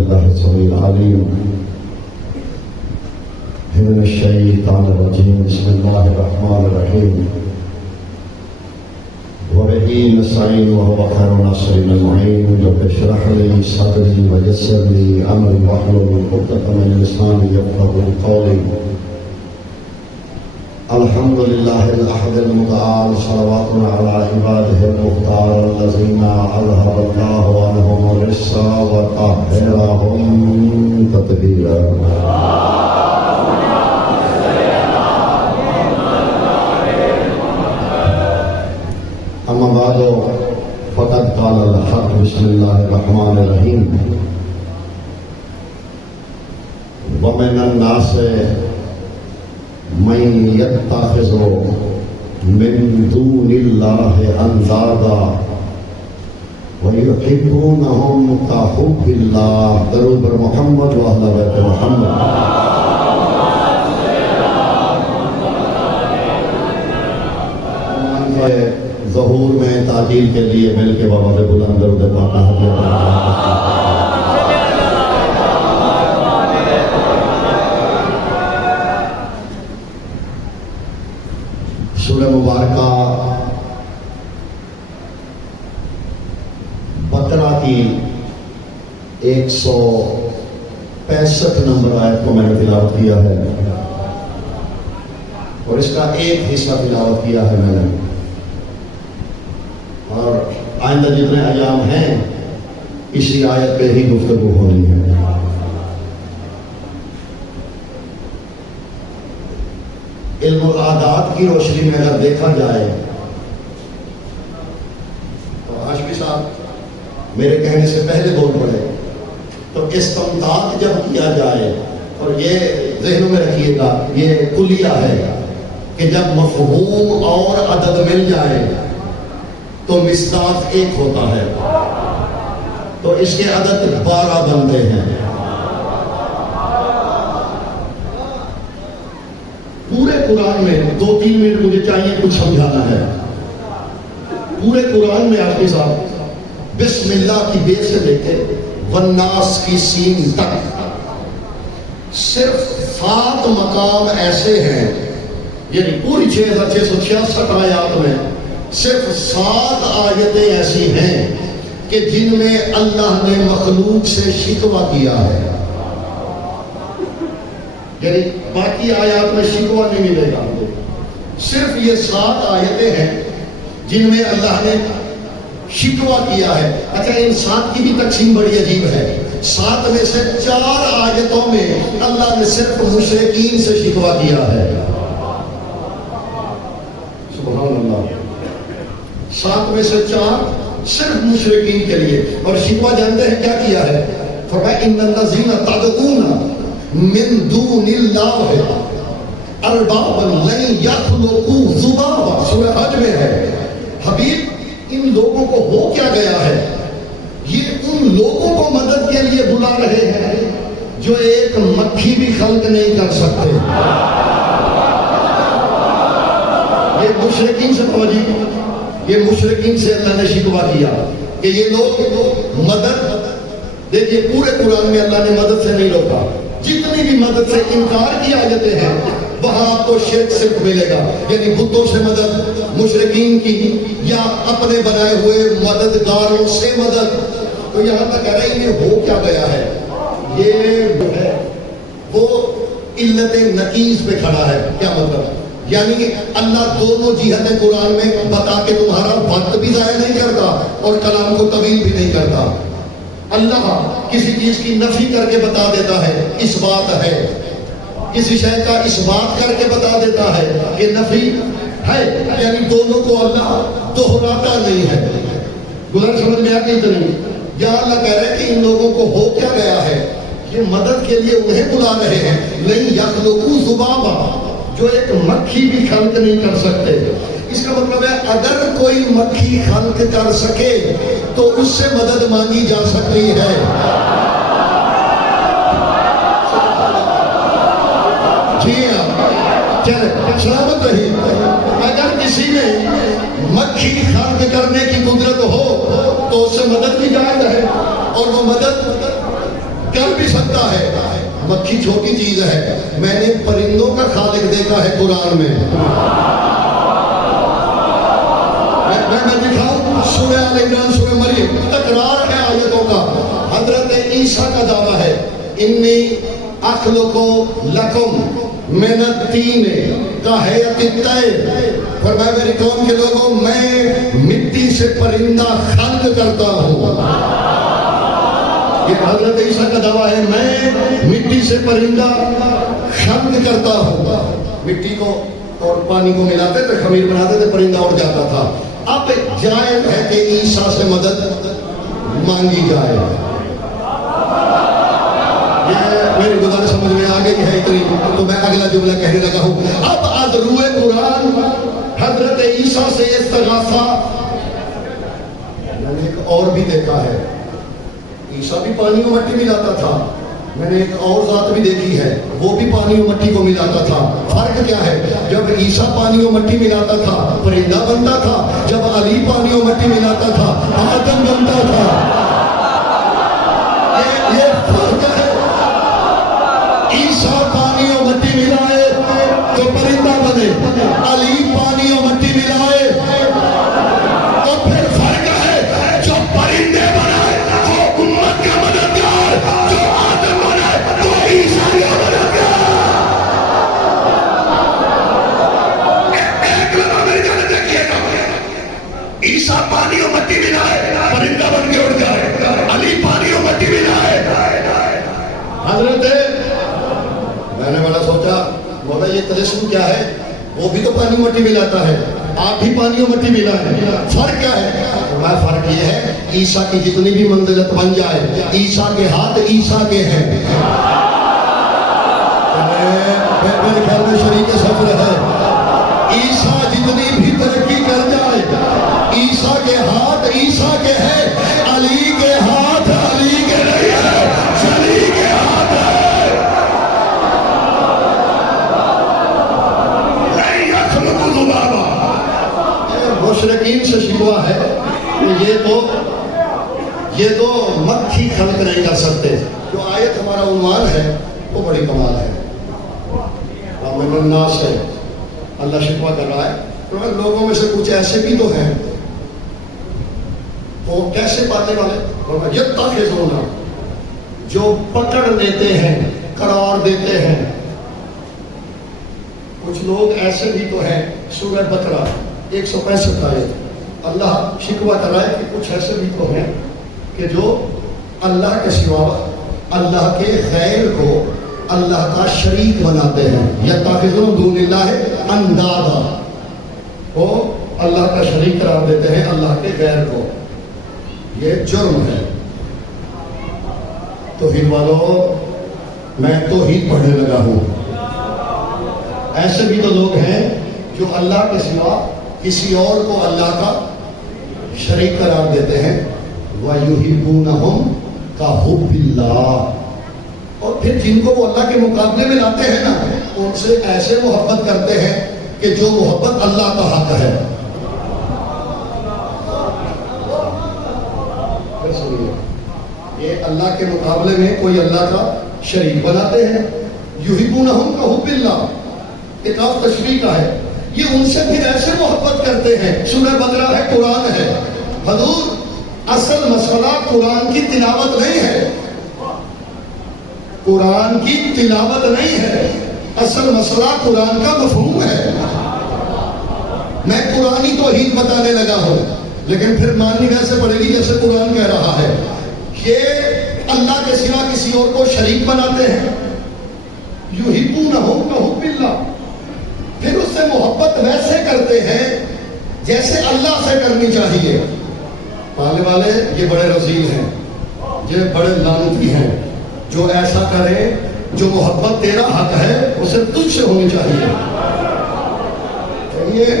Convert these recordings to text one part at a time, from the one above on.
بالله السميع العليم من الشيطان الرجيم بسم الله الرحمن الرحيم وبه نستعين وهو خير الناصرين المعين رب اشرح لي صدري ويسر لي امري واحلل عقدة من لساني يفقهوا قولي. الحمد لله الأحد المتعال صلواتنا على عباده المختار الذين أذهب الله عنهم الرجس وطهرهم تطهيرا. أما بعد فقد قال الحق بسم الله الرحمن الرحيم ومن الناس من يتخذ من دون الله اندادا ويحبونهم كحب الله. درود بر محمد و اہل بیت محمد. ظہور میں تعجیل کے لیے مل کے بابا سے بلند درود پاک سورہ مبارکہ بقرہ کی 165 نمبر آیت کو میں نے تلاوت کیا ہے اور اس کا ایک حصہ تلاوت کیا ہے میں نے، اور آئندہ جتنے ایام ہیں اسی آیت پہ ہی گفتگو ہونی ہے. علم العادات کی روشنی میں اگر دیکھا جائے تو عاشقی صاحب میرے کہنے سے پہلے بول پڑے تو استمداد جب کیا جائے، اور یہ ذہنوں میں رکھیے گا یہ کلیہ ہے کہ جب مفہوم اور عدد مل جائے تو مصداق ایک ہوتا ہے، تو اس کے عدد 12 بنتے ہیں. پورے قرآن میں 2-3 منٹ مجھے چاہیے کچھ سمجھانا ہے. پورے قرآن میں آپ کے ساتھ بسم اللہ کی بے سے لے کے والناس کی سین تک صرف 7 مقام ایسے ہیں، یعنی پوری 6666 آیات میں صرف 7 آیتیں ایسی ہیں کہ جن میں اللہ نے مخلوق سے شکوہ کیا ہے. یعنی باقی آیات میں شکوہ نہیں ملے گا، صرف یہ 7 آیتیں ہیں جن میں اللہ نے شکوہ کیا ہے. اچھا ان 7 کی بھی تقسیم بڑی عجیب ہے. 7 میں سے 4 آیتوں میں اللہ نے صرف مشرکین سے شکوہ کیا ہے. سبحان اللہ. 7 میں سے 4 صرف مشرکین کے لیے، اور شکوہ جانتے ہیں کیا کیا ہے؟ فرمایا ان الذین تدعون من دون اللہ اربابا لن یخلقوا ذبابا. سورہ حج میں ہے. حبیب ان لوگوں کو ہو کیا گیا ہے؟ یہ ان لوگوں کو مدد کے لیے بلا رہے ہیں جو ایک مکھی بھی خلق نہیں کر سکتے. یہ مشرکین سے توجہ، یہ مشرکین سے اللہ نے شکوہ کیا کہ یہ لوگ مدد، دیکھیے پورے قرآن میں اللہ نے مدد سے نہیں روکا. جتنی بھی مدد سے انکار کی آیتیں ہیں وہاں آپ کو شرک صرف ملے گا، یعنی بتوں سے مدد مشرکین کی یا اپنے بنائے ہوئے مددگاروں سے مدد. تو یہاں تک کہہ رہے ہیں یہ ہو کیا گیا ہے؟ یہ ہے وہ علت نقیض پہ کھڑا ہے. کیا مطلب؟ یعنی اللہ دونوں جہتیں قرآن میں بتا کے تمہارا وقت بھی ضائع نہیں کرتا اور کلام کو طویل بھی نہیں کرتا. اللہ کسی چیز کی نفی کر کے بتا دیتا ہے اس بات ہے، کسی شے کا اس بات کر کے بتا دیتا ہے کہ نفی ہے، یعنی دونوں کو اللہ دہراتا نہیں ہے. گزر سمجھ میں آتی نہیں. یا اللہ کہہ رہے کہ ان لوگوں کو ہو کیا گیا ہے؟ یہ مدد کے لیے انہیں بلا رہے ہیں نہیں یخلقوا ذبابا، جو ایک مکھی بھی خلق نہیں کر سکتے. اس کا مطلب ہے اگر کوئی مکھی خلق کر سکے تو اس سے مدد مانگی جا سکتی ہے. جی ہاں، چلے سلامت رہی. اگر کسی نے مکھی خلق کرنے کی قدرت ہو تو اس سے مدد بھی جائز ہے، اور وہ مدد ڈر بھی سکتا ہے. مکھی چھوٹی چیز ہے. میں نے پرندوں کا خالق دیکھا ہے قرآن میں. میں دکھاؤں سورہ آل عمران سورہ مریم تکرار ہے آیتوں کا. حضرت عیسیٰ کا دعویٰ ہے انی اخلق لکم من الطین کہیئۃ الطیر. فرمایا میری قوم کے لوگوں میں مٹی سے پرندہ خلق کرتا ہوں. یہ حضرت عیسیٰ کا دعویٰ ہے میں مٹی سے پرندہ خلق کرتا ہوں. مٹی کو اور پانی کو ملاتے تھے, خمیر بناتے تھے, پرندہ اڑ جاتا تھا. اب جائز ہے کہ عیسیٰ سے مدد مانگی جائے. میری گزارش سمجھ میں آ گئی ہے اتنی تو میں اگلا جملہ کہنے لگا ہوں. اب از روئے قرآن حضرت عیسیٰ سے استغاثہ میں نے ایک اور بھی دیکھا ہے. عیسیٰ بھی پانی و مٹی ملاتا تھا. میں نے ایک اور ذات بھی دیکھی ہے وہ بھی پانی و مٹی کو ملاتا تھا. فرق کیا ہے؟ جب عیسیٰ پانی و مٹی ملاتا تھا پرندہ بنتا تھا. جب علی پانی و مٹی ملاتا تھا آدم بنتا تھا. یہ فرق ہے. عیسیٰ پانی و مٹی ملائے تو پرندہ بنے, علی پانی و مٹی ملائے تو پھر فرق ہے. جو پرندے بنائے وہ امت کا مددگار, جو آدم بنائے تو عیسیٰ کا مددگار. ایک لمحہ میری جانب دیکھیے گا. عیسیٰ پانی و مٹی ملائے پرندہ بن کے اڑ جائے, علی پانی و مٹی ملائے. حضرت میں نے بڑا سوچا مولا یہ تجسم کیا ہے؟ وہ بھی تو پانی مٹی ملاتا ہے, آپ بھی پانی و مٹی ملا ہے, فرق کیا ہے؟ فرق یہ ہے عیسیٰ کی جتنی بھی منزلت بن جائے عیسیٰ کے ہاتھ عیسیٰ کے ہیں. میرے خیال میں شریک سفر ہے. عیسیٰ جتنی بھی ترقی کر جائے عیسیٰ کے ہاتھ عیسیٰ کے ہیں, علی کے ہاتھ علی کے نہیں ہے, علی کے ہاتھ ہے. مشرکین سے شکوہ ہے کہ یہ تو مکھی خلق نہیں کر سکتے. جو آیت ہمارا عنوان ہے وہ بڑی کمال ہے. وَمِنَ النَّاسِ ہے, اللہ شکوہ کر رہا ہے لوگوں میں سے کچھ ایسے بھی تو ہیں. وہ کیسے پانے والے؟ یتخذون, جو پکڑ لیتے ہیں قرار دیتے ہیں. کچھ لوگ ایسے بھی تو ہیں. سورہ بقرہ 165 آیت اللہ شکوہ کر رہا ہے کہ کچھ ایسے بھی تو ہیں کہ جو اللہ کے سوا اللہ کے غیر کو اللہ کا شریک بناتے ہیں. یتخذون دون اللہ اندادا, وہ اللہ کا شریک قرار دیتے ہیں اللہ کے غیر کو. یہ جرم ہے. توحید والوں میں توحید پڑھنے لگا ہوں. ایسے بھی تو لوگ ہیں جو اللہ کے سوا کسی اور کو اللہ کا شریک قرار دیتے ہیں. وَيُحِبُّونَهُمْ كَحُبِّ اللَّهِ, اور پھر جن کو وہ اللہ کے مقابلے میں لاتے ہیں نا ان سے ایسے محبت کرتے ہیں کہ جو محبت اللہ کا حق ہے. یہ اللہ کے مقابلے میں کوئی اللہ کا شریک بناتے ہیں. یحبونہم کحب اللہ, کتاب تشریح کا ہے. یہ ان سے پھر ایسے محبت کرتے ہیں. سورہ بقرہ ہے, قرآن ہے. حضور اصل مسئلہ قرآن کی تلاوت نہیں ہے, قرآن کی تلاوت نہیں ہے. اصل مسئلہ قرآن کا مفہوم ہے. میں قرآنی توحید بتانے لگا ہوں لیکن پھر ماننی ویسے پڑے گی جیسے قرآن کہہ رہا ہے. یہ اللہ کے سوا کسی اور کو شریک بناتے ہیں. یحبونہم کحب اللہ, پھر اس سے محبت ویسے کرتے ہیں جیسے اللہ سے کرنی چاہیے. پالنے والے یہ بڑے رذیل ہیں, یہ بڑے لعنتی ہیں. جو ایسا کرے جو محبت تیرا حق ہے اسے تجھ سے ہونی چاہیے.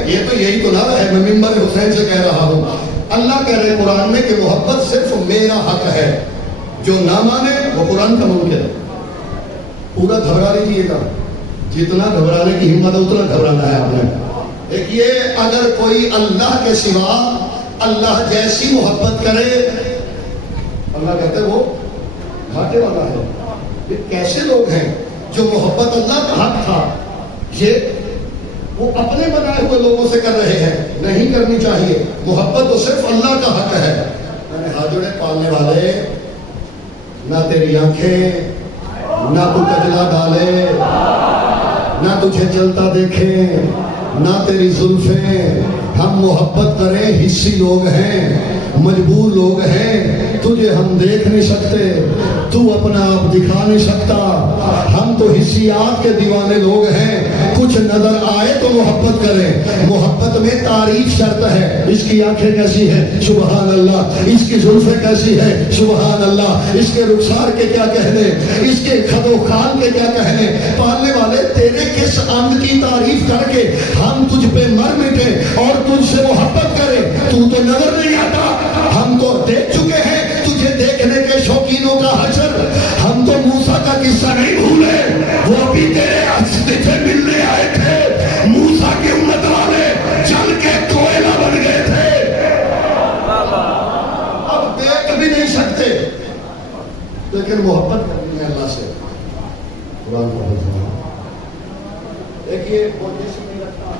یہ تو یہی تو نہ ہے. میں ممبر حسین سے کہہ رہا ہوں, اللہ کہہ رہے قرآن میں کہ محبت صرف میرا حق ہے. جو نہ مانے وہ قرآن کا منکر. پورا گھبرا لیجیے گا, جتنا گھبرانے کی ہمت ہے اتنا گھبرانا ہے آپ نے. دیکھیے اگر کوئی اللہ کے سوا اللہ جیسی محبت کرے, اللہ کہتے وہ گھاٹے والا ہے. یہ کیسے لوگ ہیں جو محبت اللہ کا حق تھا یہ وہ اپنے بنائے ہوئے لوگوں سے کر رہے ہیں. نہیں کرنی چاہیے. محبت تو صرف اللہ کا حق ہے. میں نے ہاتھ جوڑے پالنے والے، نہ تیری آنکھیں نہ تو کجلا ڈالے، نہ تجھے چلتا دیکھے، نہ تیری زلفیں. ہم محبت کریں، حصی لوگ ہیں، مجبور لوگ ہیں. تجھے ہم دیکھ نہیں سکتے، تو اپنا آپ دکھا نہیں سکتا. ہم تو حصیات کے دیوانے لوگ ہیں. کچھ نظر آئے تو محبت کریں. محبت میں تعریف شرط ہے. اس کی آنکھیں کیسی ہیں؟ سبحان اللہ. اس کی زلفیں کیسی ہیں؟ سبحان اللہ. اس کے رخسار کے کیا کہنے، اس کے خد و خال کے کیا کہنے. پالنے والے تیرے کس انگ کی تعریف کر کے ہم تجھ پہ مر مٹے اور تجھ سے محبت کریں؟ تو نظر نہیں آتا. ہم تو دیکھ چکے ہیں تجھے دیکھنے کے شوقینوں کا حشر. ہم تو موسیٰ کا قصہ نہیں بھولے، وہ بھی تیرے سے ملنے آئے تھے. موسیٰ کی امت والے جل کے کوئلہ بن گئے تھے. اب دیکھ بھی نہیں سکتے لیکن محبت کرنی ہے اللہ سے. قرآن کو دیکھیے وہ جسم نہیں رکھتا،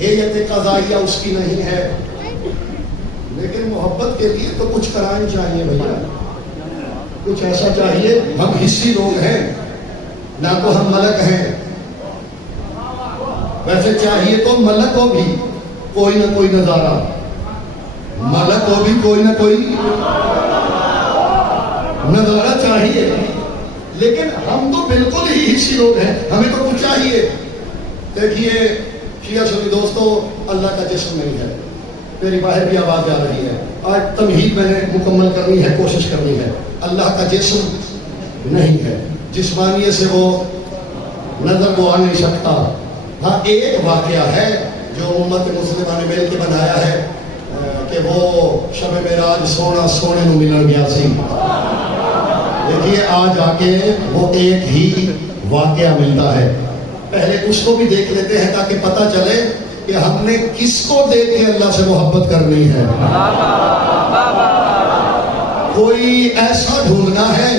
ہیئت قضائیہ اس کی نہیں ہے، لیکن محبت کے لیے تو کچھ کرانی چاہیے بھیا. کچھ ایسا چاہیے. ہم حصی لوگ ہیں، نہ تو ہم ملک ہیں. ویسے چاہیے تو ملک کو بھی کوئی نہ کوئی نظارہ، ملک کو بھی کوئی نہ کوئی نظارہ چاہیے. لیکن ہم تو بالکل ہی حصی لوگ ہیں، ہمیں تو کچھ چاہیے. دیکھیے شیعہ سنی دوستو، اللہ کا جسم نہیں ہے. میری باہر بھی آواز جا رہی ہے. آج تمہید میں نے مکمل کرنی ہے، کوشش کرنی ہے. اللہ کا جسم نہیں ہے. جسمانیت سے وہ نظر کو آ نہیں سکتا. ہاں ایک واقعہ ہے جو امت مسلمہ نے مل کے بنایا ہے کہ وہ شب معراج سونا سونے نو ملن گیا سی. دیکھیے آج آ کے وہ ایک ہی واقعہ ملتا ہے. پہلے اس کو بھی دیکھ لیتے ہیں تاکہ پتہ چلے کہ ہم نے کس کو دیکھ کے اللہ سے محبت کرنی ہے. کوئی ایسا ڈھونڈنا ہے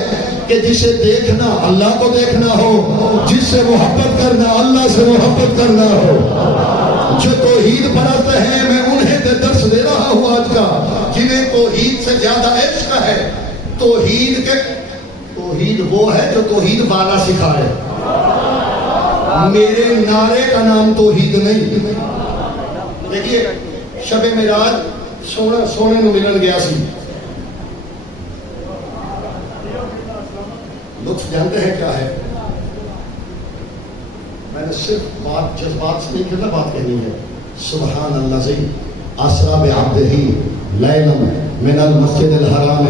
کہ جسے دیکھنا اللہ کو دیکھنا ہو، جس سے محبت کرنا اللہ سے محبت کرنا ہو. جو توحید پرست ہیں میں انہیں درس دے رہا ہوں آج کا، جنہیں توحید سے زیادہ عشق ہے. توحید وہ ہے جو توحید والا سکھائے. میرے نعرے کا نام توحید نہیں. دیکھیے شب معراج سونے نو ملن گیا سی. لطف جانتے ہیں کیا ہے؟ میں نے صرف بات جذبات سے نہیں کرنا، بات کہنی ہے. سبحان اللہ زی اسرا بعبدہ لیلا من المسجد الحرام.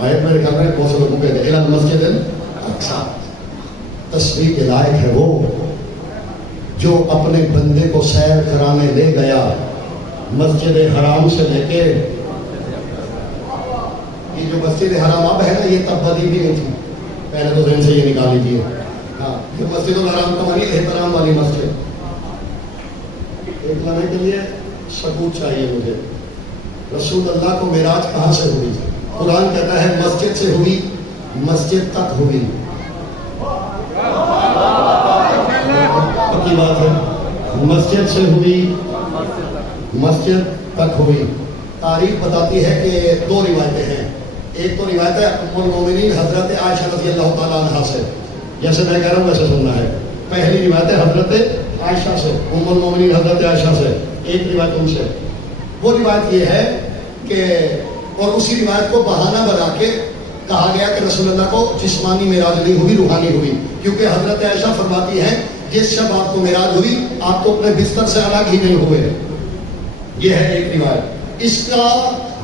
آیت میرے خیال میں بہت سے لوگوں کہتے ہیں الی المسجد الاقصی. تسبیح کے لائق ہے وہ جو اپنے بندے کو سیر کرانے لے گیا مسجد حرام سے لے کے. یہ جو مسجد حرام اب ہے نا، یہ تب بدی بھی نہیں تھی. پہلے تو ذہن سے یہ نکال لیجیے. ہاں یہ مسجد الحرام کا مانی احترام والی مسجد. ایک لمحے کے لیے ثبوت چاہیے مجھے. رسول اللہ کو معراج کہاں سے ہوئی؟ قرآن کہتا ہے مسجد سے ہوئی، مسجد تک ہوئی. پکی بات ہے، مسجد سے ہوئی مسجد تک ہوئی. تاریخ بتاتی ہے کہ دو روایتیں ہیں. ایک تو روایت ہے ام المومنین حضرت عائشہ رضی اللہ تعالیٰ عنہ سے، جیسے میں کہہ رہا ہوں ویسے سننا ہے. پہلی روایت ہے حضرت عائشہ سے، ام المومنین حضرت عائشہ سے. ایک روایت ان سے. وہ روایت یہ ہے کہ اور اسی روایت کو بہانہ بنا کے کہا گیا کہ رسول اللہ کو جسمانی معراج نہیں ہوئی، روحانی ہوئی. کیونکہ حضرت عائشہ فرماتی ہیں جس شب آپ کو معراج ہوئی آپ تو اپنے بستر سے الگ ہی نہیں ہوئے. یہ ہے ایک روایت. اس کا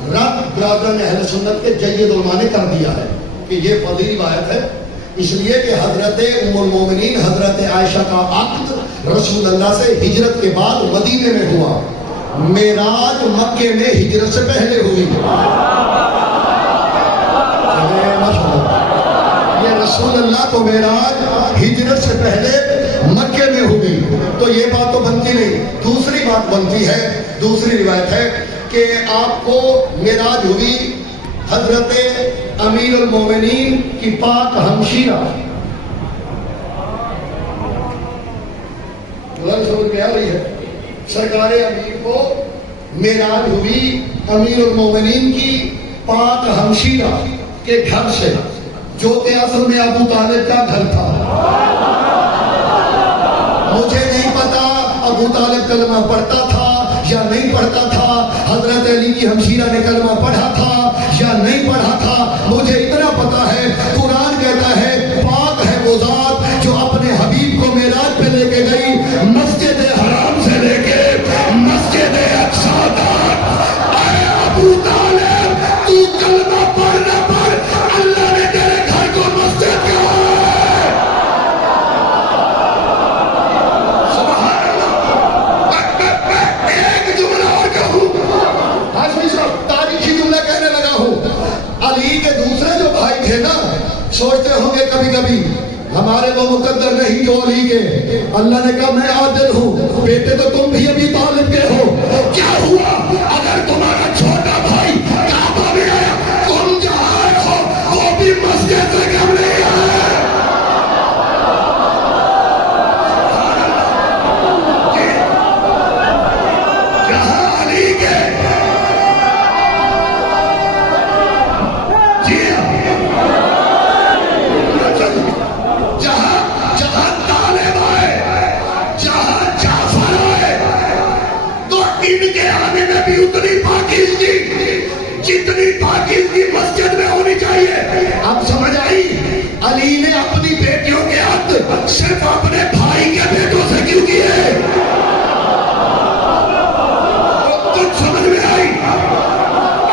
رد برادران اہل سنت کے جید علماء نے کر دیا ہے کہ یہ فضی روایت ہے، اس لیے کہ حضرت ام المومنین حضرت عائشہ کا عقد رسول اللہ سے ہجرت کے بعد مدینے میں ہوا. معراج مکے میں ہجرت سے پہلے ہوئی. یہ رسول اللہ کو معراج ہجرت سے پہلے مکے میں ہوئی. تو یہ بات تو بنتی نہیں. دوسری بات بنتی ہے، دوسری روایت ہے کہ آپ کو معراج ہوئی حضرت امیر المومنین کی پاک ہمشیرہ سمجھ میں آ رہی ہے، سرکار امیر کو معراج ہوئی امیر المومنین کی پاک ہمشیرہ کے گھر سے، جو کہ اصل میں ابو طالب کا گھر تھا۔ مجھے نہیں پتا ابو طالب کلمہ پڑھتا تھا یا نہیں پڑھتا تھا، حضرت علی کی ہمشیرہ نے کلمہ پڑھا تھا یا نہیں پڑھا تھا، مجھے اتنا پتا ہے قرآن کہتا ہے پاک ہے وہ ذات جو اپنے حبیب کو معراج پہ لے کے گئی، مسجد حرام سے لے کے مسجد اقصی تک۔ اے ابو طالب تو کلمہ پڑھ نہ پڑھ، اللہ نے تیرے گھر کو مسجد کہا ہے۔ سبحان اللہ۔ میں ایک جملہ اور کہوں، ہاشمی صاحب تاریخی جملہ کہنے لگا ہوں، علی کے دوسرے جو بھائی تھے نا، سوچتے ہوں گے کبھی کبھی ہمارے وہ مقدر نہیں جو علی کے، اللہ نے کہا میں عادل ہوں، بیٹے تو تم بھی ابھی طالب کے ہو، کیا ہوا اگر تمہارا چھوٹا بھائی کعبہ میں آیا، تم جہاں آئے ہو وہ بھی مسجد سے کم نہیں آئے۔ جہاں علی کے جہاں طالب آئے، جہاں جعفر آئے، تو ان کے آنے میں بھی اتنی پاکیزگی جتنی پاکیزگی مسجد میں ہونی چاہیے۔ اب سمجھ آئی علی نے اپنی بیٹیوں کے ہاتھ صرف اپنے بھائی کے بیٹوں سے کیوں کیے؟ کچھ سمجھ میں آئی؟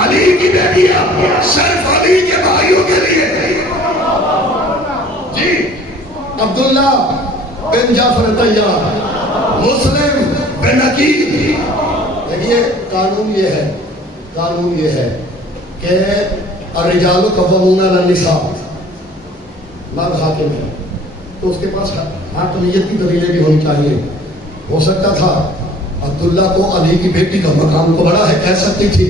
علی کی بیٹیاں صرف علی کے بھائیوں کے لیے۔ جی عبداللہ بن جعفر طیار، مسلم بن عقیل۔ دیکھیے قانون یہ ہے کہ الرجال قوامون علی النساء، مرد حاکم ہے تو اس کے پاس حاکمیت کی دلیلیں بھی ہونی چاہیے۔ ہو سکتا تھا عبداللہ کو علی کی بیٹی کا مقام تو بڑا ہے، کہہ سکتی تھی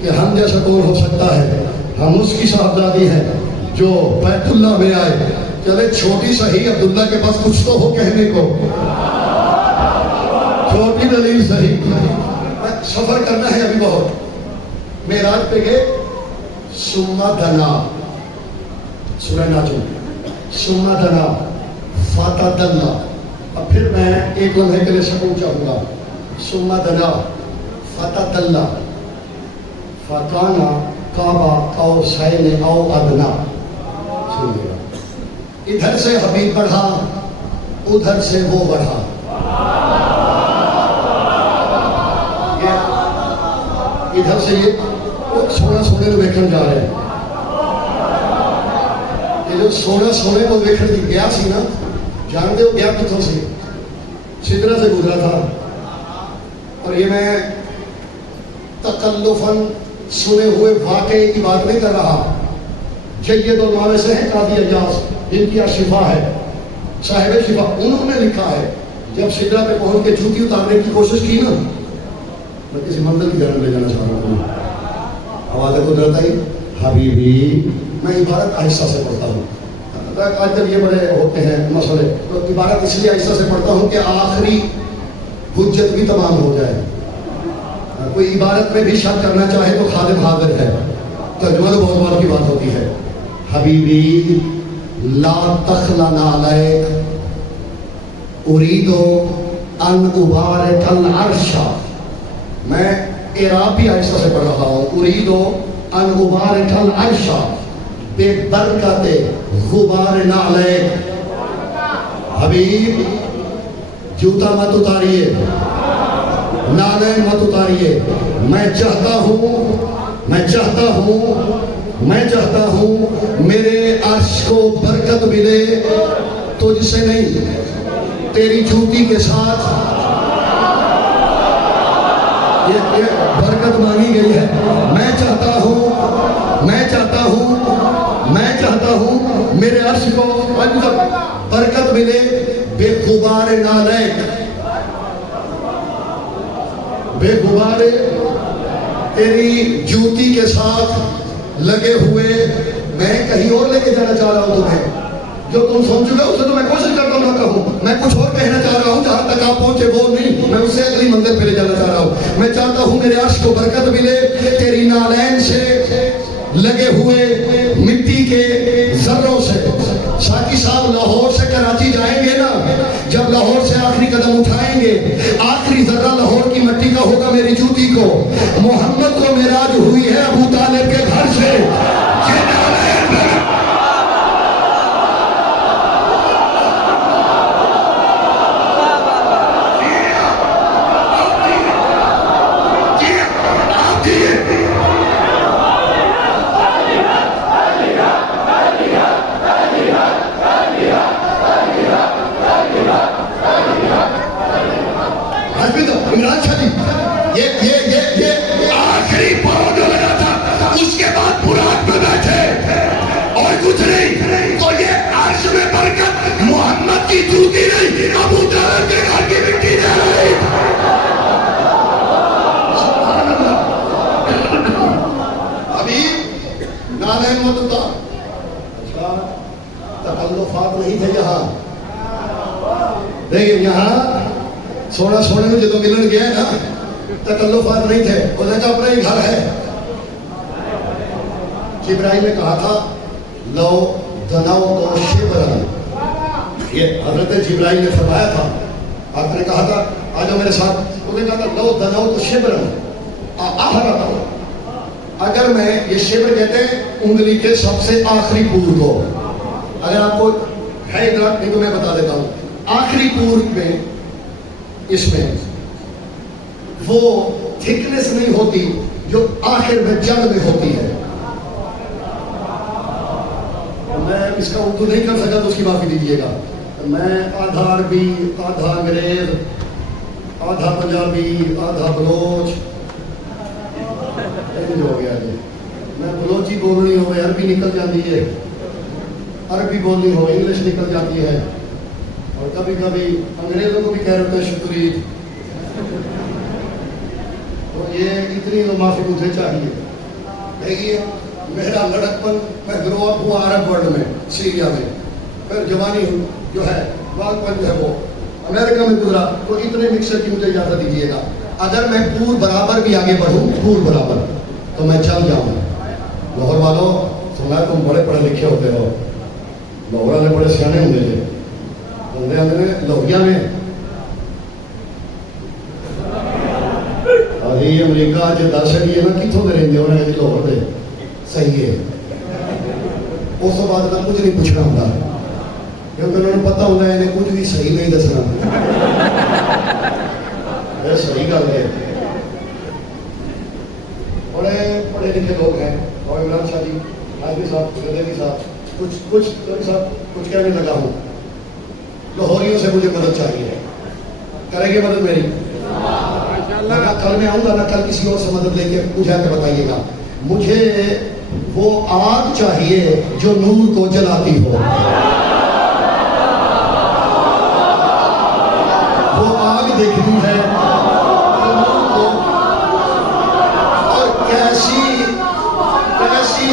کہ ہم جیسا کون ہو سکتا ہے، ہم اس کی صاحبزادی ہیں جو بیت اللہ میں آئے، چلے چھوٹی صحیح عبداللہ کے پاس کچھ تو ہو کہنے کو، چھوٹی دلیل صحیح۔ سفر کرنا ہے ابھی بہت، معراج پہ گئے، ثم دنا، سورہ ناجم، ثم دنا فتدلی، اب پھر میں ایک لمحے کے لیے سکون چاہوں گا، ثم دنا فتدلی فکان قاب قوسین او ادنی۔ ادھر سے حبیب بڑھا، ادھر سے وہ بڑھا۔ ادھر سے یہ سونے کو دیکھنے جا رہے ہیں، یہ جو سونے کو دیکھنے گیا سی نا، جانتے ہو گیا کتوں سے؟ سدرہ سے گزرا تھا۔ اور یہ میں تکلفاً سنے ہوئے واقعے کی بات نہیں کر رہا، جید علماء سے ہیں قاضی اجاز جن کی شفا ہے، صاحب شفا، انہوں نے لکھا ہے جب سدرہ پہ پہنچ کے جوتی اتارنے کی کوشش کی نا، میں کسی منزل کی جانب لے جانا چاہ رہا ہوں، آواز قدرت آئی حبیبی، میں عبارت آہستہ سے پڑھتا ہوں، آج جب یہ بڑے ہوتے ہیں مسئلے تو عبارت اس لیے آہستہ سے پڑھتا ہوں کہ آخری حجت بھی تمام ہو جائے، کوئی عبارت میں بھی شک کرنا چاہے تو خادم حاضر ہے، ترجمہ تو بہت بار کی بات ہوتی ہے۔ حبیبی لا تخلن علیک اريد ان ابارک العرش، میں اعراب بھی آہستہ سے پڑھ رہا ہوں، اريد ان ابارک العرش ببرکت غبار نعلیک۔ حبیب جوتا مت اتاریے، نعلین مت اتاریے، میں چاہتا ہوں میرے عرش کو برکت ملے، تجھ سے نہیں تیری جوتی کے ساتھ، یہ برکت مانگی گئی ہے۔ میں چاہتا ہوں میرے عرش کو برکت ملے، بے غبار نعلیک، بے غبار تیری جوتی کے ساتھ، لگے ہوئے. میں کہیں اور لے کے جانا چاہ رہا ہوں تمہیں. جو تم سن چکے اسے تو میں کوشش کرتا ہوں نہ کہوں. میں کچھ اور کہنا چاہ رہا ہوں, جہاں تک آپ پہنچے وہ نہیں, میں اس سے اگلی منزل پہ لے جانا چاہ رہا ہوں. میں چاہتا ہوں میرے عرش کو برکت ملے, تیری نالین سے لگے ہوئے مٹی کے ذروں سے. ساتھی صاحب لاہور سے کراچی جائیں گے نا, جب لاہور سے آخری قدم اٹھائیں گے, آخری ذرہ لاہور کی مٹی کا ہوگا میری جوتی کو. محمد کو معراج ہوئی ہے ابو طالب کے گھر سے. عمران شاہ جی, یہ آخری پاؤں جو لگا تھا اس کے بعد برات میں بیٹھے اور کچھ نہیں, تو یہ عرش میں برکت محمد کی جوتی نہیں, ابو طالب کے گھر کی مٹی دے رہی. ابھی نالین مت اتار, تکلفات نہیں تھے یہاں. دیکھیں یہاں سونا سونے میں جدو ملن گیا نا, تکلفات نہیں تھے. انہوں نے کہا اپنا ہی گھر ہے. جبرائیل نے کہا تھا لو دناؤ تو شبرن, یہ حضرت جبرائیل نے فرمایا تھا. آپ نے کہا تھا آجو میرے ساتھ, انہوں نے کہا تھا لو دناؤ تو شبرن آہرا. اگر میں, یہ شبر کہتے ہیں انگلی کے سب سے آخری پور کو, اگر آپ کو ہے ادراک نہیں تو میں بتا دیتا ہوں. آخری پور میں اس میں وہ تھکنس نہیں ہوتی جو آخر میں جنگ میں ہوتی ہے. میں اس کا اردو نہیں کر سکا تو اس کی معافی دیجیے گا. میں آدھا عربی, آدھا انگریز, آدھا پنجابی, آدھا بلوچ ہو گیا جی. میں بلوچی بولنی ہو عربی نکل جاتی ہے, عربی بولنی ہو انگلش نکل جاتی ہے, اور کبھی کبھی انگریزوں کو بھی کہہ رہے ہیں شکریہ. تو یہ اتنی تو معافی مجھے چاہیے. دیکھیے میرا لڑکپن, میں گرو اپ ہوا عرب ورلڈ میں, سیریا میں, پھر جوانی جو ہے بالپن جو ہے وہ امریکہ میں گزرا. تو اتنے مکسر کی مجھے اجازت دیجیے گا. اگر میں پور برابر بھی آگے بڑھوں, پور برابر, تو میں چل جاؤں. لاہور والوں سنا تم بڑے پڑھے لکھے ہوتے ہو, لاہور والے بڑے سیانے ہوتے تھے. لوہیا میں ابھی امریکہ جو دس ہے نا کتوں کے رہتے ہونے لاہور دے صحیح ہے. اس کے بعد کچھ نہیں پوچھنا ہوتا کیونکہ انہوں نے پتا ہوتا ہے انہیں کچھ بھی صحیح نہیں دسنا. صحیح گل ہے. بڑے پڑھے لکھے لوگ ہیں, اور عمران شاہ جی, حاجی صاحب, گدیوی صاحب, کچھ کہنے لگا ہوں. لاہوریوں سے مجھے مدد چاہیے, کریں گے مدد میری؟ نہ کل میں آؤں گا, نہ کل کسی اور سے مدد لے کے مجھے آ کے بتائیے گا. مجھے وہ آگ چاہیے جو نور کو جلاتی ہو. وہ آگ دیکھنی ہے اور کیسی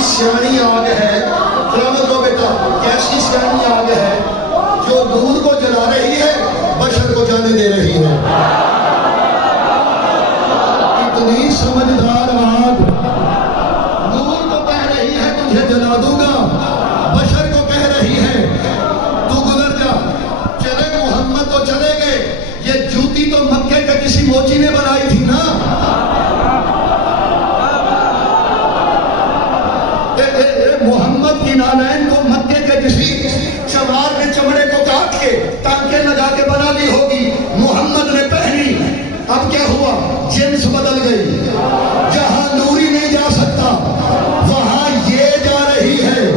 سیانی آگ ہے. سلامت ہو بیٹا, کیسی سیانی آگ ہے جو نور کو جلا رہی ہے, بشر کو جانے دے رہی ہے. اتنی سمجھدار آگ نور کو کہہ رہی ہے تجھے جلا دوں گا, بشر کو کہہ رہی ہے تو گزر جا. چلے محمد تو چلے گئے, یہ جوتی تو مکے کے کسی موچی نے بنائی تھی نا. محمد کی نالین کو مکے کے کسی چمار کے چمڑے کو کاٹ کے ٹانکے لگا کے بنا لی ہوگی. محمد نے پہنی, اب کیا ہوا, جنس بدل گئی. جہاں نوری نہیں جا سکتا وہاں یہ جا رہی ہے.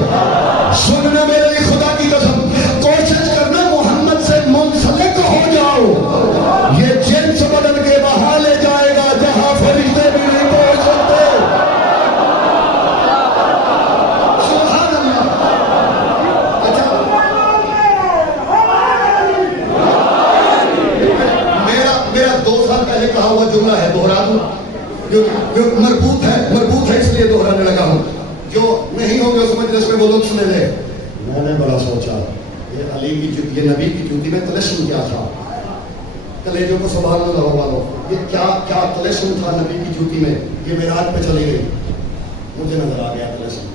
سننا میرے لیے خدا کی قسم, کوشش کرنا محمد سے منسلک ہو جاؤ. یہ جنس بدل کے وہاں لے جائے گا جہاں فرشتے بھی نہیں پہنچ سکتے. کہا ہوا جملہ ہے, دوہرا دوں, جو مربوط ہے اس لیے دوہرانے لگا ہوں. جو نہیں ہوں گے اس مجلس میں وہ لطف لے لے. میں نے بڑا سوچا یہ علی کی جوتی، یہ نبی کی جوتی میں تلسم کیا تھا. کلیجوں کو سنبھال لو لوگوں والو، یہ کیا تلسم تھا نبی کی جوتی میں. یہ معراج پہ چلی گئی، مجھے نظر آ گیا تلسم.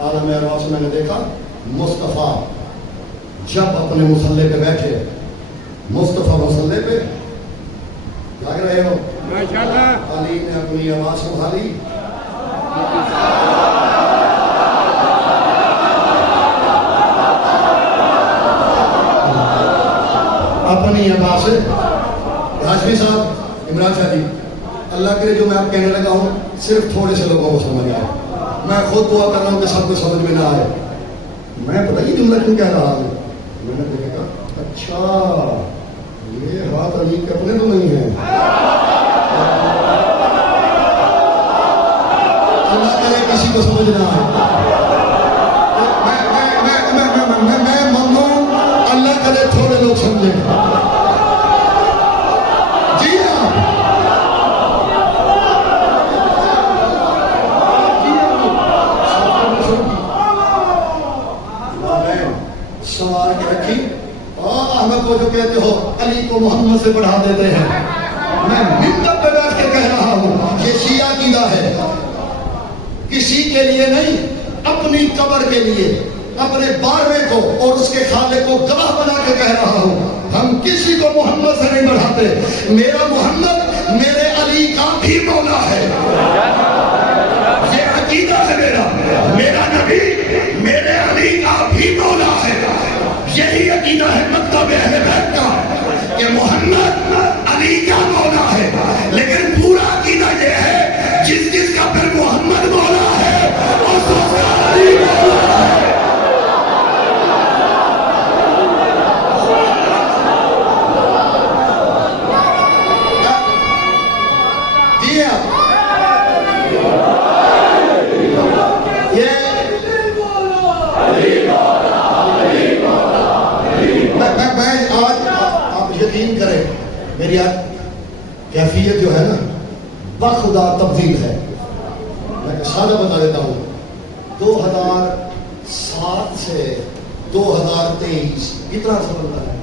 عالم ارواح سے میں نے دیکھا مصطفیٰ جب اپنے مصلے پہ بیٹھے، مصطفیٰ مصلے پہ جاگ رہے ہو، علی نے اپنی آواز سنبھالی. اپنی آواز سے ہاشمی صاحب، عمران شاہ جی، اللہ کرے جو میں آپ کہنے لگا ہوں صرف تھوڑے سے لوگوں کو سمجھ آئے. میں خود دعا کر رہا ہوں کہ سب کو سمجھ میں نہ آئے. میں پتہ یہ جملہ کیوں کہہ رہا ہوں. میں نے دیکھا اچھا یہ بات علی کے اپنے تو نہیں ہے. اللہ کرے کسی کو سمجھ نہ آئے. میں ممنون، اللہ کرے تھوڑے لوگ سمجھیں. جی ہاں، سوار کے رکھی. احمد کو جو کہتے ہو علی کو محمد سے بڑھا دیتے ہیں، میں منبر پہ بیٹھ کے کہہ رہا ہوں یہ شیعہ عقیدہ ہے. کسی کے لیے نہیں، اپنی قبر کے لیے، اپنے باروے کو اور اس کے خالق کو گواہ بنا کے کہہ رہا ہوں ہم کسی کو محمد سے نہیں بڑھاتے. میرا محمد میرے علی کا بھی مولا ہے. یہ عقیدہ ہے میرا نبی میرے علی کا بھی مولا ہے. یہی عقیدہ ہے مکتب اہل بیت کا کہ محمد علی کا مولا ہے. لیکن پورا عقیدہ یہ ہے جس کا پھر محمد مولا ہے اس کا علی مولا ہے. میری کیفیت جو ہے نا بخدا تبدیل ہے. میں سادہ بتا دیتا ہوں. 2007 سے 2023 کتنا سال ہوتا ہے؟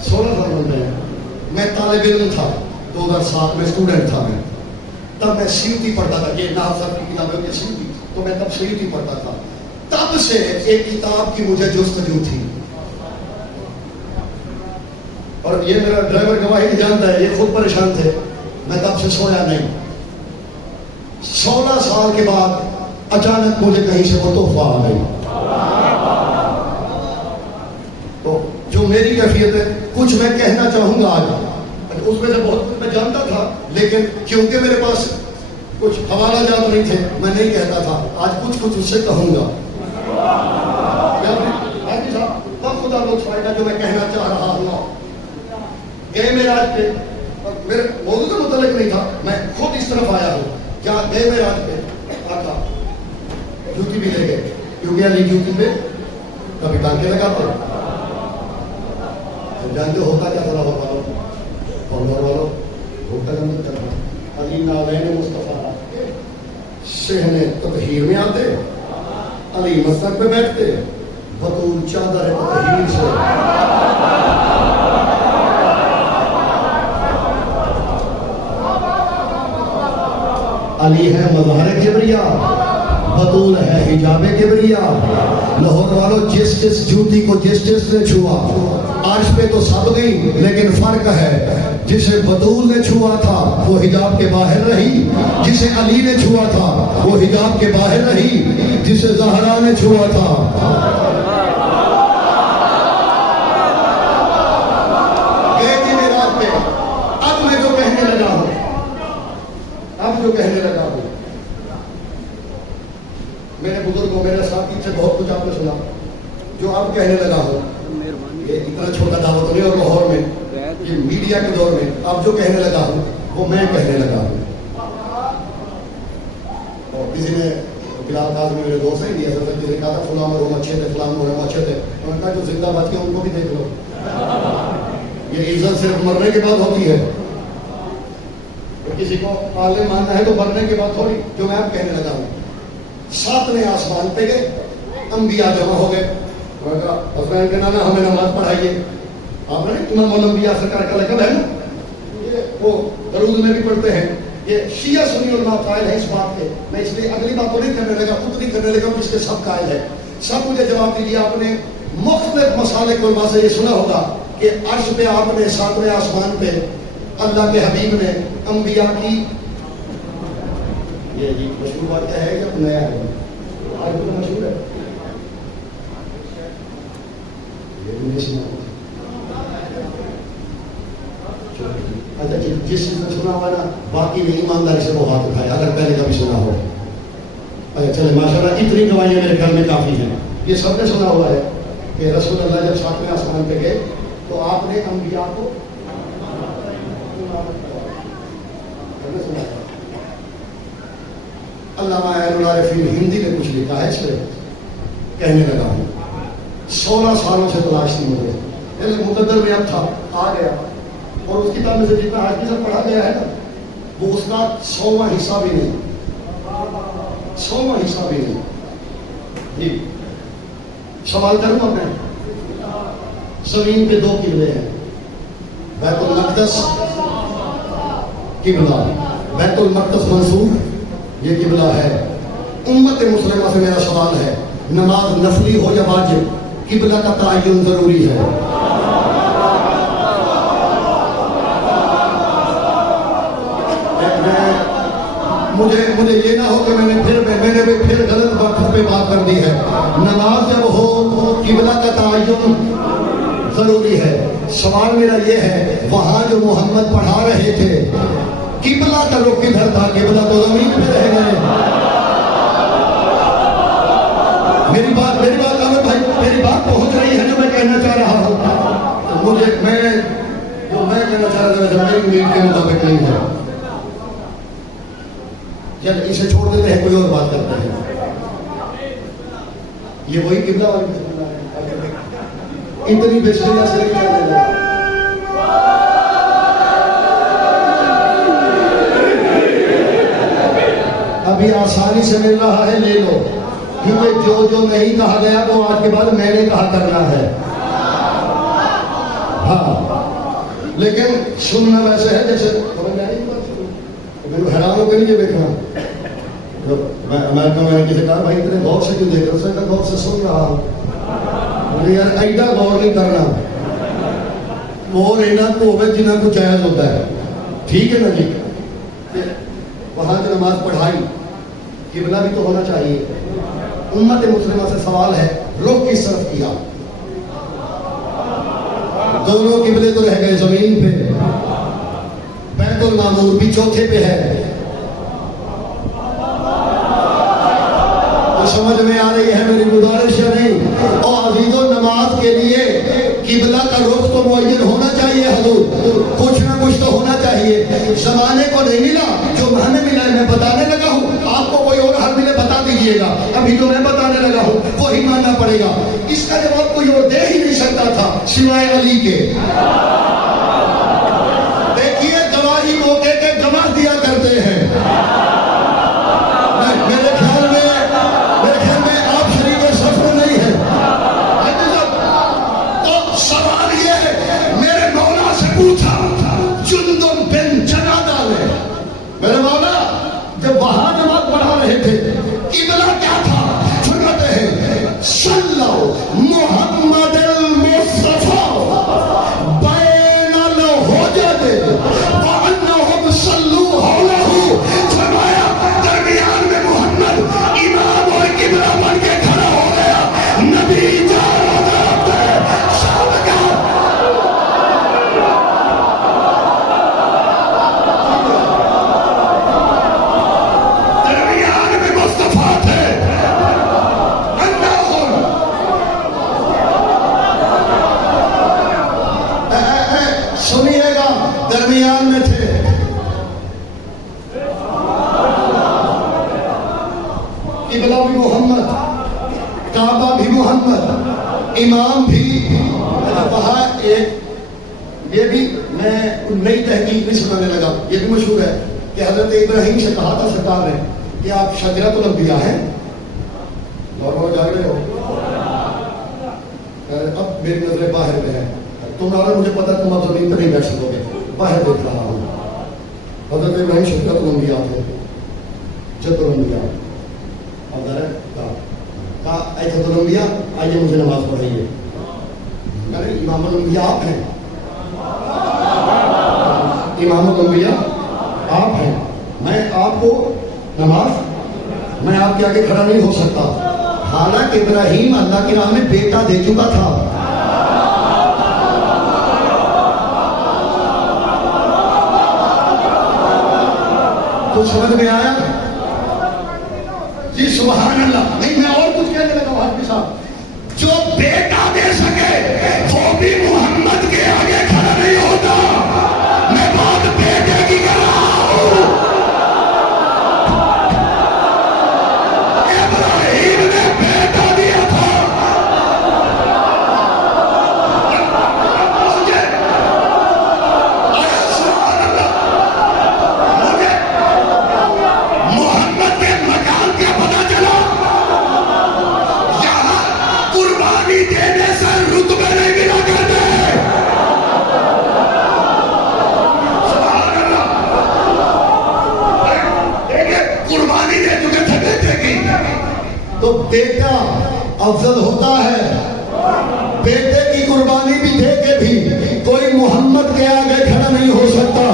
16 سال بنتے ہیں. میں طالب علم تھا 2007 میں، اسٹوڈنٹ تھا میں. تب میں سیوتی پڑھتا تھا. یہ ناف صاحب کی کتابیں کی سیوتی، تو میں تب سیوتی پڑھتا تھا. تب سے ایک کتاب کی مجھے جستجو تھی. اور یہ میرا ڈرائیور گواہی جانتا ہے، یہ خود پریشان تھے. میں تب سے سویا نہیں. 16 سال کے بعد اچانک مجھے کہیں سے وہ تحفہ آ گئی. تو جو میری کیفیت ہے کچھ میں کہنا چاہوں گا آج. اس میں سے بہت کچھ میں جانتا تھا، لیکن کیونکہ میرے پاس کچھ حوالہ جات نہیں تھے میں نہیں کہتا تھا. آج کچھ اس سے کہوں گا. خدا لطف فائدہ جو میں کہنا چاہ رہا ہوں. گئے معراج پہ، میرے موضوع کا متعلق نہیں تھا، میں خود اس طرف آیا ہوں. کیا گئے معراج پہ آقا جوتی بھی لے گئے، کیونکہ علی جوتی پہ کبھی ٹانکے لگاتے. جانتے ہوتا کیا تھا والوں ہوتا کرنا. علی نالین مصطفیٰ شہن تطہیر میں آتے، علی مسجد پہ بیٹھتے، بطول چادر تطہیر سے علی ہے مظہر کبریا، بطول ہے حجاب کبریا. لاہور والوں جس جوتی کو جس نے چھوا عرش پہ تو سب گئی، لیکن فرق ہے جسے بطول نے چھوا تھا وہ حجاب کے باہر رہی، جسے علی نے چھوا تھا وہ حجاب کے باہر رہی، جسے زہرا نے چھوا تھا. گئے تھے معراج پہ. اب میں جو کہنے لگا ہوں، میرے بزرگوں میرے ساتھی سے بہت کچھ آپ نے سنا. جو اب کہنے لگا ہوں یہ اتنا چھوٹا دعوت نہیں، اور لاہور میں یہ میڈیا کے دور میں اب جو کہنے لگا ہوں وہ میں کہنے لگا ہوں. اور کسی نے بلال قاسمی میرے دوست ہیں، یہ کسی نے کہا تھا فلاں مرحوم اچھے تھے، فلاں مرحوم اچھے تھے. انہوں نے کہا جو زندہ بچ گئے ان کو بھی دیکھ لو. یہ عزت صرف مرنے کے بعد ہوتی ہے. کسی کو عالم ماننا ہے تو مرنے کے بعد تھوڑی. جو میں اب کہنے لگا ہوں, 7ویں آسمان پہ گئے, انبیاء جمع ہو گئے. حسین کے نانا ہمیں نماز پڑھائیے. آپ نے امام الانبیاء سرکار کا لقب ہے نا, یہ وہ درود میں بھی پڑھتے ہیں. یہ شیعہ سنی علماء قائل ہے اس بات کے. میں اس لیے اگلی بات تو نہیں کرنے لگا, اتنی کرنے لگا جس کے سب قائل ہے. سب مجھے جواب دیجیے. آپ نے مختلف مسالک علماء سے یہ سنا ہوگا کہ عرش پہ آپ نے 7ویں آسمان پہ اللہ کے حبیب نے انبیاء کی, یہ جی مشہور بات کیا ہے کہ نیا ہے, آج تو مشہور ہے, یہ بھی نہیں سنا. اچھا جس چیز نے سنا ہوا نا, باقی نے ایمانداری سے وہ ہاتھ اٹھائے اگر پہلے کبھی سنا ہو. اچھا چلے ماشاء اللہ, اتنی گواہیاں میرے گھر میں کافی ہیں. یہ سب نے سنا ہوا ہے کہ رسول اللہ جب 7ویں آسمان پہ گئے تو آپ نے انبیاء کو علامہ العارفین ہندی میں کچھ لکھا ہے, اس پہ کہنے لگا ہوں. 16 سالوں سے تلاش تھی مجھے, مقدر میں اب تھا, آ گیا. اور اس کتاب میں سے جتنا آج بھی سب پڑھا گیا ہے نا, وہ اس کا 100واں حصہ بھی نہیں, 100واں حصہ بھی نہیں. جی سوال کروں میں, زمین پہ 2 قبلے ہیں, بیت المقدس قبلہ, بیت المقدس منصور یہ قبلہ ہے. امت مسلمہ سے میرا سوال ہے, نماز نفلی ہو یا واجب, قبلہ کا تعین ضروری ہے. مجھے یہ نہ ہو کہ میں نے پھر غلط وقت پہ بات کر دی ہے. نماز جب ہو قبلہ کا تعین ضروری ہے. سوال میرا یہ ہے, وہاں جو محمد پڑھا رہے تھے قبلہ کا رخ کدھر تھا؟ قبلہ تو زمین پہ رہ گئے. میری بات عامر بھائی, میری بات پہنچ رہی ہے جو میں کہنا چاہ رہا ہوں. مجھے جو میں کہنا چاہ رہا تھا میری نیت کے مطابق نہیں ہے. چل اسے چھوڑ دیتے ہیں, کوئی اور بات کرتے ہیں. یہ وہی قبلہ والی اتنی بسملہ سے نہیں چلنے لگا. ابھی آسانی سے مل رہا ہے, لے لو, کیونکہ جو نہیں کہا گیا وہ آج کے بعد میں نے کہا کرنا ہے. ہاں لیکن سننا ویسے ہے جیسے حیران ہو کے نہیں دیکھنا. امریکہ میں نے کسی کہا بھائی اتنے غور سے کیوں دیکھ رہا, اس نے کہا غور سے سن رہا ہوں. یار ایڈا غور نہیں کرنا, غور اینا کو ہوئے جنہاں کو جائز ہوتا ہے. ٹھیک ہے نا جی. وہاں جو نماز پڑھائی قبلہ بھی تو ہونا چاہیے. امت مسلمہ سے سوال ہے, رخ کس طرف کیا؟ دونوں قبلے تو رہ گئے زمین پہ, بیت المعمور بھی چوتھے پہ ہے. تو سمجھ میں آ رہی ہے میری گزارش یا نہیں؟ اور عزیزو, نماز کے لیے قبلہ کا رخ تو معین ہونا چاہیے. حضور کچھ نہ کچھ تو ہونا چاہیے. زمانے کو نہیں ملا, جو ہمیں ملا ہے میں بتانے لگا ہوں. آپ کو کوئی اور حل ملے بتا دیجئے گا. ابھی جو میں بتانے لگا ہوں وہی ماننا پڑے گا. اس کا جواب کوئی اور دے ہی نہیں سکتا تھا سوائے علی کے. دیکھیے گواہی موقع کے گواہ دیا کرتے ہیں. میرے خیال میں آپ شریک سفر نہیں ہے. تو سوال یہ ہے, میرے مولا سے پوچھا جندب بن جنادہ نے, میرے مولا جب وہاں نماز پڑھا رہے تھے قبلہ کیا تھا؟ فرماتے ہیں صلو محمد المصطفیٰ بین الحجج وانہم صلو حولہ. فرمایا درمیان میں محمد امام اور قبلہ بن کے کھڑا ہو گیا. نبی جا رہا تھا شام کا درمیان میں مصطفیٰ تھے. سنیے گا, درمیان میں تھے. قبلہ بھی محمد, کعبہ بھی محمد, امام بھی. وہاں ایک یہ بھی میں نئی تحقیق نہیں سنانے لگا، یہ بھی مشہور ہے کہ حضرت ابراہیم سے کہا تھا سرکار نے کہ آپ شجرۃ الانبیاء ہیں، اور جا رہے ہو اب میری نظریں باہر میں ہے، تمہارا مجھے پتا تم اب زمین پہ نہیں بیٹھ سکو گے، باہر دیکھ رہا ہوں۔ حضرت ابراہیم شجرۃ الانبیاء تھے، جد الانبیاء، کہا اے جد الانبیاء آئیے مجھے نماز پڑھائیے۔ امام الانبیاء آپ ہیں، امام الانبیاء آپ ہیں، میں آپ کو نماز، میں آپ کے آگے کھڑا نہیں ہو سکتا، حالانکہ ابراہیم اللہ کی راہ میں بیٹا دے چکا تھا۔ تو سمجھ میں آیا جی؟ سبحان اللہ۔ نہیں میں اور کچھ کہنے لگا وہاں کے ساتھ، جو بیٹا دے سکے وہ بھی محمد کے آگے کھڑا نہیں ہوتا۔ میں بات بیٹے کی کر رہا ہوں، ابراہیم نے بیٹا دیا تھا۔ محمد کے مکان کا پتہ چلا، یہاں قربانی دینے سے رتبے نہیں ملا کرتے۔ قربانی دے چکے تھے بیٹے کی، تو بیٹا افضل ہوتا ہے۔ بیٹے کی قربانی بھی دے کے بھی کوئی محمد کے آگے کھڑا نہیں ہو سکتا۔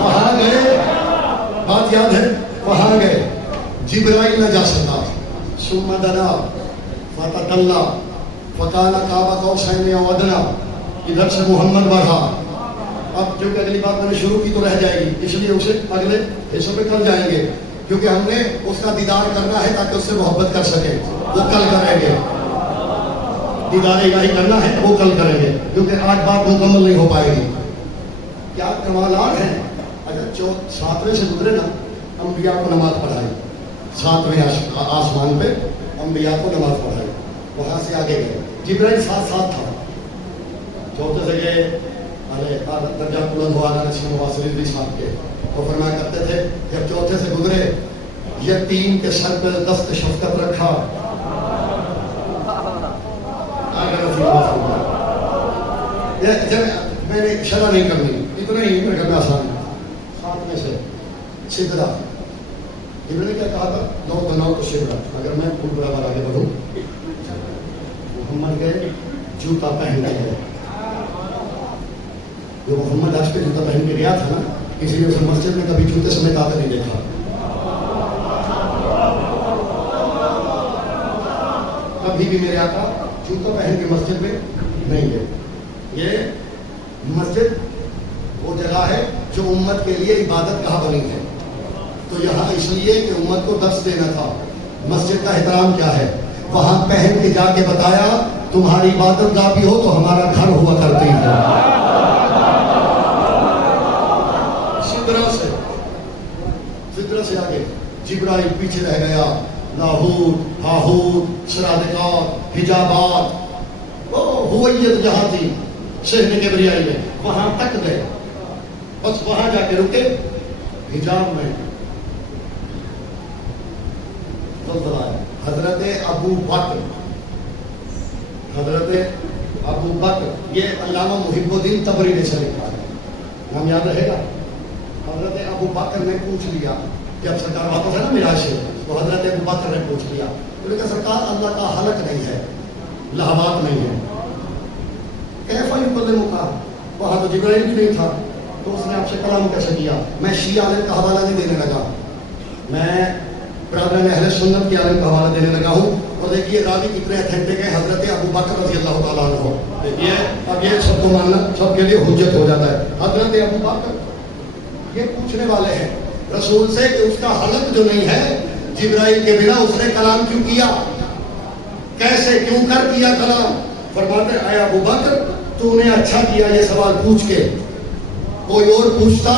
وہاں گئے، بات یاد ہے، وہاں گئے، جبرائیل نہ جا سکتا، ثم دنا فتدلی فکان قاب قوسین او ادنی، ادھر سے محمد بڑھا۔ اب جو کہ اگلی بات میں نے شروع کی تو رہ جائے گی، اس لیے اسے اگلے حصوں پہ کل جائیں گے، کیونکہ ہم نے اس کا دیدار کرنا ہے تاکہ اس سے محبت کر سکیں، وہ کل کریں گے۔ دیدار الہی کرنا ہے وہ کل کریں گے، کیونکہ آج بات مکمل نہیں ہو پائے گی۔ کیا کمالات ہیں! اگر 7ویں سے گزرے نا، انبیاء کو نماز پڑھائی، 7ویں آسمان پہ انبیاء کو نماز پڑھائی، وہاں سے آگے گئے، جبرائیل ساتھ ساتھ تھا، 4 سے گئے، درجہ بلند ہوا نسیم واصل بھی ساتھ کے، اور فرمایا کرتے تھے جب 4 سے گزرے، یتیم کے سر پہ دست شفقت رکھا، میں نے شرح نہیں کرنی، اتنا ہی میرے گھر میں آسان ہے۔ 7 سے سدرا، جبرائیل نے کیا کہا تھا؟ 9 تو سدرا، اگر میں خود برابر آگے بڑھوں، محمد گئے جوتا پہن کے گئے، جو محمد آج پہ جوتا پہن کے گیا تھا نا، کسی نے اسے مسجد میں کبھی جوتے سمیت آتے نہیں دیکھا۔ کبھی بھی میرے آقا جوتا پہن کے مسجد میں نہیں گئے۔ یہ مسجد وہ جگہ ہے جو امت کے لیے عبادت گاہ بنی ہے، تو یہاں اس لیے کہ امت کو درس دینا تھا مسجد کا احترام کیا ہے، وہاں پہن کے جا کے بتایا تمہاری عبادت گاہ بھی ہو تو ہمارا گھر ہوا کرتی ہے۔ فطرہ سے آگے جبرائیل پیچھے رہ گیا، لاہور، ہاہور، سرادقات، حجابات، ہویت جہاں تھی شہر کبریائی میں، وہاں تک گئے، بس وہاں جا کے رکے، حجاب میں حضرت ابو بکر، حضرت ابو بکر، یہ علامہ محب الدین تبری نے سے لکھا ہے، نام یاد رہے گا۔ حضرت ابو بکر نے پوچھ لیا، جب سرکار واپس ہے نا معراج سے، تو حضرت ابو بکر نے پوچھ لیا، انہوں نے کہا سرکار اللہ کا حلق نہیں ہے، لہوات نہیں ہے، کیف یکلمک، وہاں تو جبرائیل بھی نہیں تھا، تو اس نے آپ سے کلام کیسے کیا؟ میں شیعہ عالم کا حوالہ نہیں دینے لگا، میں برادران اہل سنت کے عالم کا حوالہ دینے لگا ہوں، اور دیکھیے راوی کتنے اتھینٹک ہیں، حضرت ابو بکر رضی اللہ تعالیٰ عنہ، دیکھیے اب یہ سب کو ماننا سب کے لیے حجت ہو جاتا ہے۔ حضرت ابو بکر یہ پوچھنے والے ہیں رسول سے کہ اس کا حلق جو نہیں ہے، جبرائیل کے بنا اس نے کلام کیوں کیا، کیسے کیوں کر کیا کلام؟ فرماتے اے ابو بکر تو نے اچھا کیا یہ سوال پوچھ کے، کوئی اور پوچھتا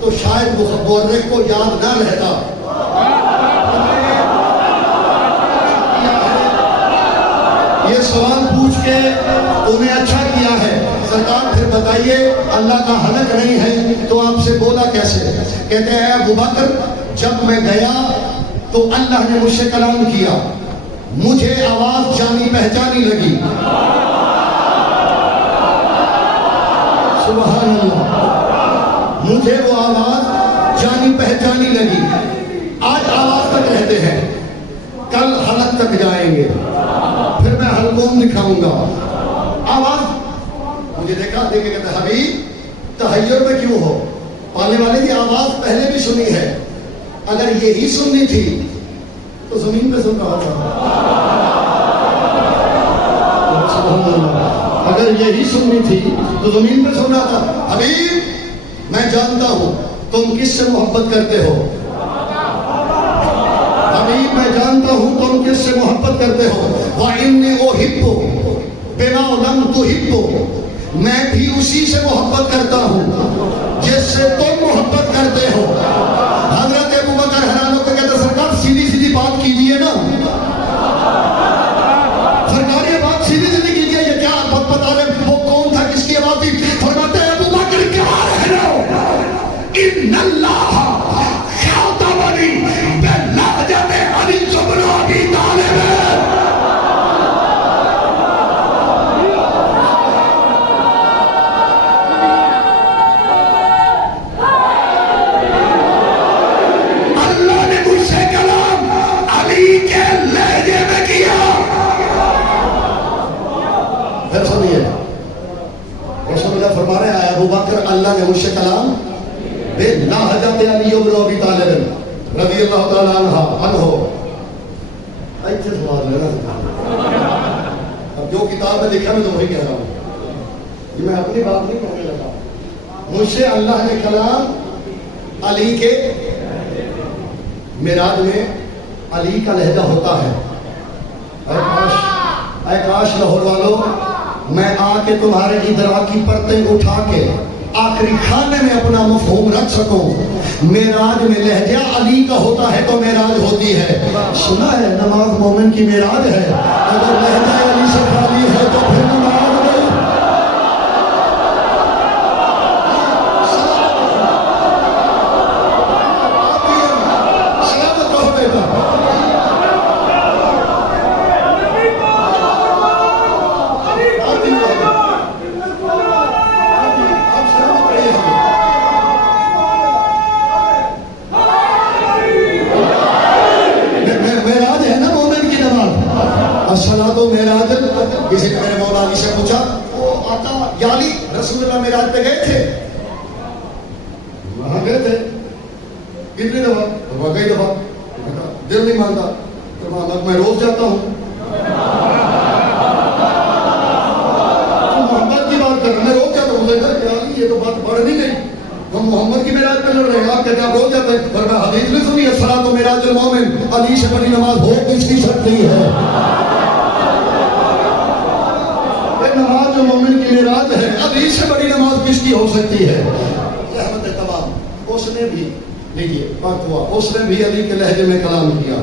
تو شاید مورخ کو یاد نہ رہتا۔ سوال پوچھ کے تو نے اچھا کیا ہے سرکار پھر بتائیے اللہ کا حلق نہیں ہے تو آپ سے بولا کیسے؟ کہتے ہیں ابو بکر جب میں گیا تو اللہ نے مجھ سے کلام کیا، مجھے آواز جانی پہچانی لگی، سبحان اللہ، مجھے وہ آواز جانی پہچانی لگی۔ آج آواز تک رہتے ہیں، کل حلق تک جائیں گے، پھر میں حلقوم دکھاؤں گا۔ آواز مجھے دیکھا دیکھے کہتے حبیب تحیر میں کیوں ہو؟ پالنے والے کی آواز پہلے بھی سنی ہے، اگر یہی سننی تھی تو زمین پہ سن رہا تھا، اگر یہی سننی تھی تو زمین پہ سن رہا تھا۔ حبیب میں جانتا ہوں تم کس سے محبت کرتے ہو، حبیب میں جانتا ہوں تم کس سے محبت کرتے ہو، وَإِنِّي أُحِبُّ بِمَا لَمْ تُحِبُّ، میں بھی اسی سے محبت کرتا ہوں جس سے تم محبت کرتے ہو۔ حضرت ابوبکر حیران ہو کے کہتے سرکار سیدھی سیدھی بات کیجئے نا، سرکار یہ بات سیدھی سیدھی کیجئے، یہ کیا بات بتا رہے وہ کون تھا کس کی آواز تھی؟ فرماتے ہیں ابوبکر کیا رہ رہے ہو، ان اللہ خاطبنی بلہجۃ علی بن ابی طالب۔ اللہ نے مجھ سے کلام بے لہجت علی بن ابی طالب رضی اللہ تعالی عنہ ایسے سوال لینا۔ اب جو کتاب میں لکھا میں تو وہی کہہ رہا ہوں، یہ میں اپنی بات نہیں کرنے لگا۔ مجھ سے اللہ نے کلام علی کے معراج میں علی کا لہجہ ہوتا ہے۔ اے کاش لاہور والوں میں آ کے تمہارے ادراک کی پرتیں اٹھا کے آخری کھانے میں اپنا مفہوم رکھ سکوں۔ معراج میں لہجہ علی کا ہوتا ہے تو معراج ہوتی ہے۔ سنا ہے نماز مومن کی معراج ہے، اگر لہجہ علی سے خالی ہے تو پھر نماز نہیں۔ سلامت رہو بیٹا۔ کسی نے میرے مولا علی سے پوچھا وہ آقا یا علی رسول اللہ معراج پہ گئے تھے؟ وہاں گئے تھے کتنی دفعہ؟ وہاں کئی دفعہ۔ دل نہیں مانتا تو میں روز جاتا ہوں۔ محمد کی بات کر رہا میں روز جاتا ہوں۔ یا علی یہ تو بات بڑھ نہیں گئی، ہم محمد کی معراج پہ لڑ رہے ہیں، آپ کہتے ہیں آپ روز جاتے ہیں۔ پر میں حدیث میں سنی الصلاۃ معراج المومن، علی سے بڑی نماز ہو کس کی سکتی ہے؟ نماز جو مومن کی معراج ہے، علی سے بڑی نماز کس کی ہو سکتی ہے؟ رحمت تمام۔ اس نے بھی لیجیے وقت ہوا، اس نے بھی علی کے لہجے میں کلام کیا،